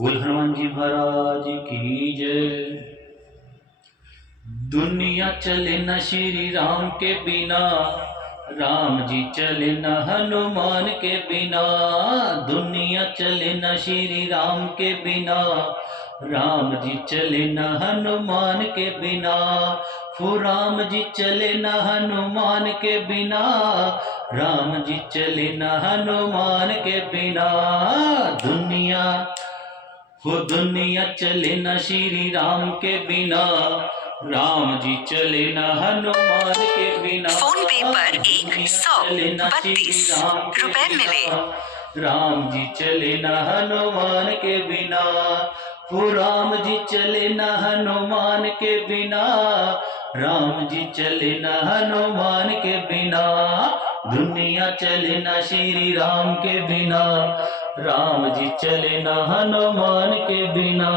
बोल हनुमान जी महाराज की जय। दुनिया चले न श्री राम के बिना, राम जी चले न हनुमान के बिना। दुनिया चले न श्री राम के बिना, राम जी चले न हनुमान के बिना। फु राम जी चले न हनुमान के बिना, राम जी चले न हनुमान के बिना। दुनिया चले न श्री राम के बिना, राम जी चले न हनुमान के बिना। फोन पे पर 132 रुपए मिले। राम जी चले न हनुमान के बिना। वो राम जी चले न हनुमान के बिना, राम जी चले न हनुमान के बिना। दुनिया चले न श्री राम के बिना, राम जी चले न हनुमान के बिना।